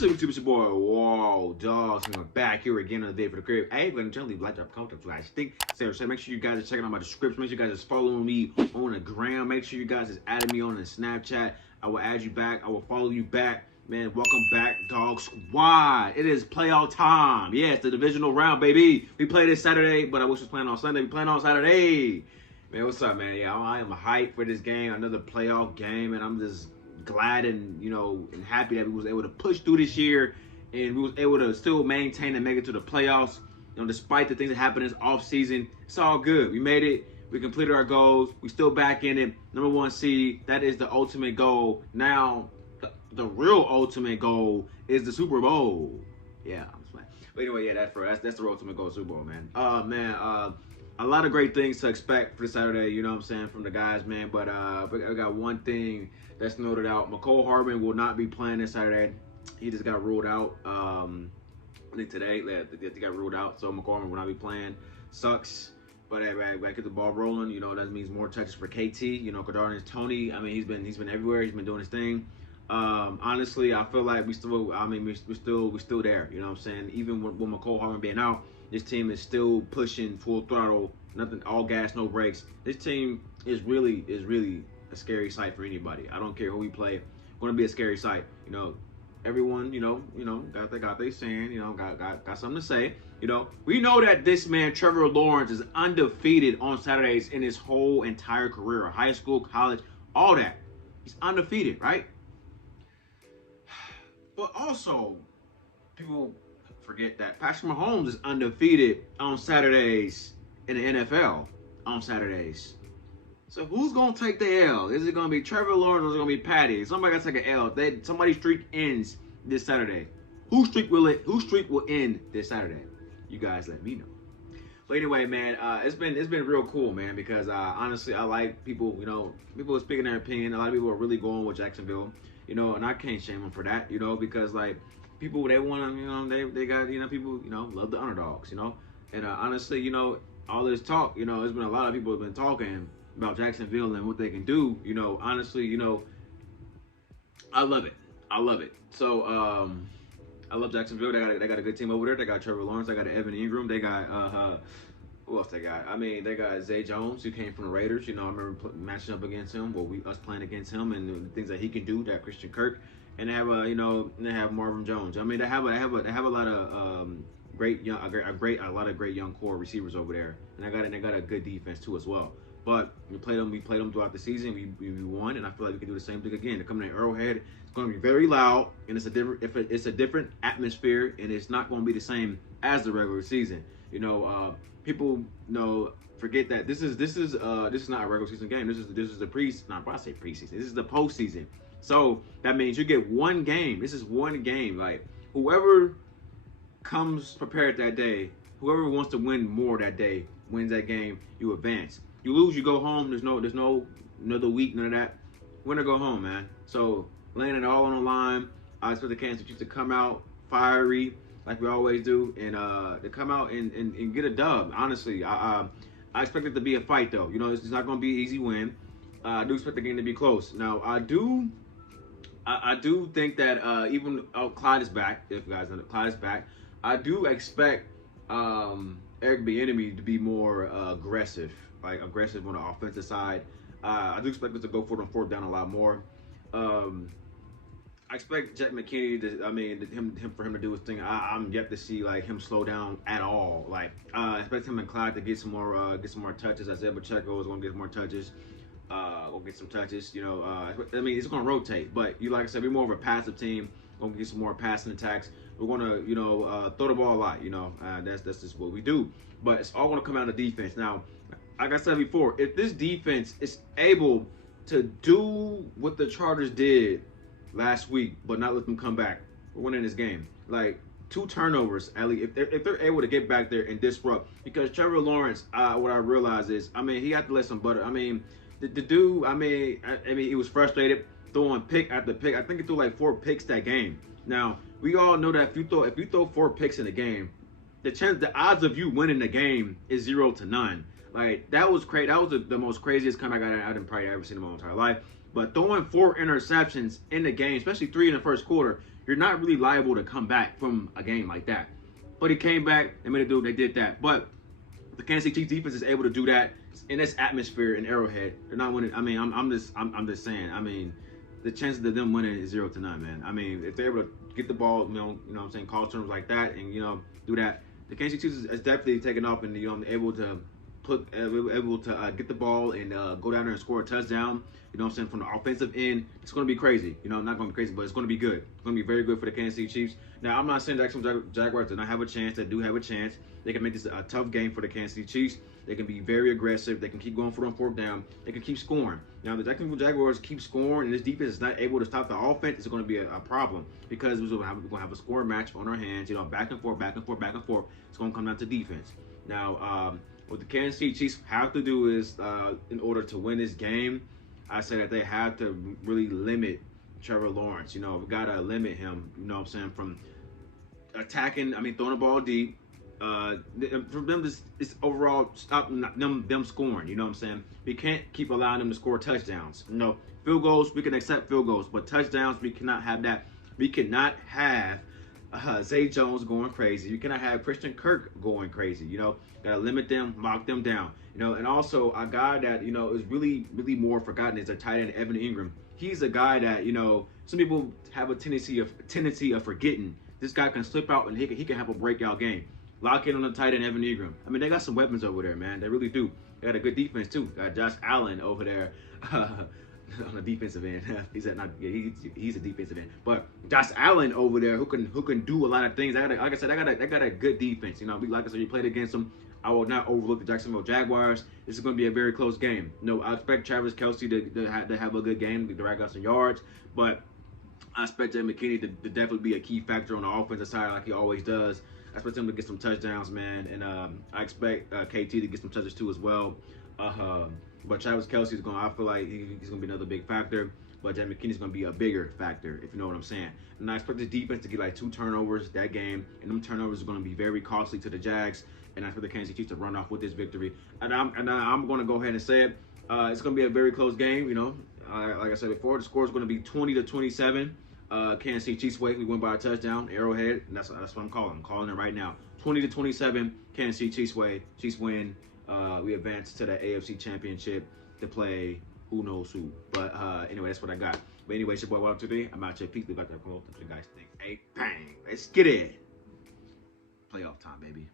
What's up, YouTube? It's your boy, Whoa, Dogs. I'm back here again on the day for the crib. Hey, I'm going to leave a like, drop, comment, what you guys think. So make sure you guys are checking out my description. Make sure you guys are following me on the gram. Make sure you guys are adding me on the Snapchat. I will add you back. I will follow you back. Man, welcome back, Dog Squad. It is playoff time. Yeah, it's the divisional round, baby. We play this Saturday, but I wish we was playing on Sunday. We playing on Saturday. Man, what's up, man? Yeah, I am hyped for this game, another playoff game, and I'm just glad and and happy that we was able to push through this year and we was able to still maintain and make it to the playoffs. Despite the things that happened this off season, it's all good. We made it. We completed our goals. We still back in it. #1 seed. That is the ultimate goal. Now, the real ultimate goal is the Super Bowl. Yeah, I'm just playing. But anyway, yeah, that's the ultimate goal, Super Bowl, man. A lot of great things to expect for Saturday, you know what I'm saying, from the guys, man. But I got one thing that's noted out. McCole Hardman will not be playing this Saturday. He just got ruled out. I think today he got ruled out, so McCole Hardman will not be playing. Sucks. But hey, back at the ball rolling, that means more touches for KT. Kadarius Toney, I mean, he's been everywhere. He's been doing his thing. Honestly, I feel like we're still there. You know what I'm saying? Even with McCole Hardman being out, this team is still pushing full throttle, nothing, all gas, no brakes. This team is really a scary sight for anybody. I don't care who we play. It's going to be a scary sight. Everyone, got they saying, got something to say. We know that this man, Trevor Lawrence, is undefeated on Saturdays in his whole entire career, high school, college, all that. He's undefeated, right? But also, people forget that Patrick Mahomes is undefeated on Saturdays in the NFL on Saturdays. So who's gonna take the L? Is it gonna be Trevor Lawrence or is it gonna be Patty? Somebody gotta take an L. Somebody's streak ends this Saturday. Whose streak will end this Saturday? You guys let me know. But anyway, man, it's been real cool, man, because honestly, I like people. People are speaking their opinion. A lot of people are really going with Jacksonville. And I can't shame them for that. Because like people, they want to, they got people love the underdogs. And honestly, all this talk, there's been a lot of people have been talking about Jacksonville and what they can do. Honestly, I love it. So I love Jacksonville. They got a good team over there. They got Trevor Lawrence. They got Evan Ingram. They got who else they got? I mean, they got Zay Jones, who came from the Raiders. I remember matching up against him. Well, us playing against him and the things that he can do. That Christian Kirk, and they have they have Marvin Jones. I mean, they have a lot of great young core receivers over there, and they got a good defense too as well. But we played them throughout the season. We won, and I feel like we can do the same thing again. They're coming in Arrowhead. It's going to be very loud, and it's a different atmosphere, and it's not going to be the same as the regular season. People forget that this is not a regular season game. This is the preseason. This is the postseason. So that means you get one game. This is one game. Like whoever comes prepared that day, whoever wants to win more that day wins that game. You advance. You lose, you go home. There's no another week, none of that. Win or go home, man. So laying it all on the line. I expect the Kansas Chiefs to come out fiery like we always do, and to come out and get a dub. Honestly, I expect it to be a fight, though. It's not going to be an easy win. I do expect the game to be close. Now, I do think that even Clyde is back. If you guys know that Clyde is back, I do expect Eric Bieniemy to be more aggressive on the offensive side. I do expect us to go for fourth down a lot more. I expect Jack McKinney for him to do his thing. I'm yet to see like him slow down at all. Like I expect him and Clyde to get some more touches. Isaiah Pacheco is going to get more touches. We'll get some touches. It's going to rotate. But like I said, we're more of a passive team. We're going to get some more passing attacks. We're going to throw the ball a lot. That's just what we do. But it's all going to come out of the defense. Now, like I said before, if this defense is able to do what the Chargers did last week, but not let them come back, we're winning this game. Like 2 turnovers, at least, if they're able to get back there and disrupt. Because Trevor Lawrence, what I realize is, he had to let some butter. The dude, he was frustrated throwing pick after pick. I think he threw like 4 picks that game. Now we all know that if you throw 4 picks in a game, the odds of you winning the game is 0 to none. Like that was crazy. That was the most craziest comeback I've probably ever seen in my entire life. But throwing 4 interceptions in the game, especially 3 in the first quarter, you're not really liable to come back from a game like that. But he came back, they made it do, they did that. But the Kansas City Chiefs defense is able to do that in this atmosphere in Arrowhead. They're not winning. I mean, I'm just saying. I mean, the chances of them winning is 0 to none, man. I mean, if they're able to get the ball, you know what I'm saying, call terms like that, and do that, the Kansas City Chiefs is definitely taken off and able to get the ball and go down there and score a touchdown. You know what I'm saying? From the offensive end, it's going to be crazy. Not going to be crazy, but it's going to be good. It's going to be very good for the Kansas City Chiefs. Now, I'm not saying Jacksonville Jaguars do not have a chance. They do have a chance. They can make this a tough game for the Kansas City Chiefs. They can be very aggressive. They can keep going for them fourth down. They can keep scoring. Now, the Jacksonville Jaguars keep scoring, and this defense is not able to stop the offense. It's going to be a problem because we're going to have a scoring match on our hands. Back and forth, back and forth, back and forth. It's going to come down to defense. Now, what the Kansas City Chiefs have to do is, in order to win this game, I say that they have to really limit Trevor Lawrence. We got to limit him, from attacking, throwing the ball deep. For them, it's overall stop them scoring, We can't keep allowing them to score touchdowns. Field goals, we can accept field goals, but touchdowns, we cannot have that. We cannot have Zay Jones going crazy. You cannot have Christian Kirk going crazy. Gotta limit them, lock them down. And also a guy that is really, really more forgotten is a tight end, Evan Ingram. He's a guy that some people have a tendency of forgetting. This guy can slip out and he can have a breakout game. Lock in on the tight end, Evan Ingram. They got some weapons over there, man. They really do. They got a good defense too. Got Josh Allen over there. On the defensive end, he's a defensive end, but Josh Allen over there who can do a lot of things. Like I said, I got a good defense. Like I said, you played against them. I will not overlook the Jacksonville Jaguars. This is going to be a very close game. I expect Travis Kelce to have a good game, to rack up some yards, but I expect Jay McKinney to definitely be a key factor on the offensive side like he always does. I expect him to get some touchdowns, man, and I expect KT to get some touches too as well. But Travis Kelce is I feel like he's going to be another big factor. But Jay McKinney is going to be a bigger factor, if you know what I'm saying. And I expect the defense to get like 2 turnovers that game. And them turnovers are going to be very costly to the Jags. And I expect the Kansas City Chiefs to run off with this victory. And I'm going to go ahead and say it. It's going to be a very close game, Like I said before, the score is going to be 20-27. Kansas City Chiefs way. We win by a touchdown, Arrowhead. And that's what I'm calling. I'm calling it right now. 20-27, Kansas City Chiefs way. Chiefs win. We advance to the AFC Championship to play who knows who. But anyway, that's what I got. But anyway, it's your boy, what up today? I'm out here. Peace. Leave out there. What you guys think? Hey, bang. Let's get it. Playoff time, baby.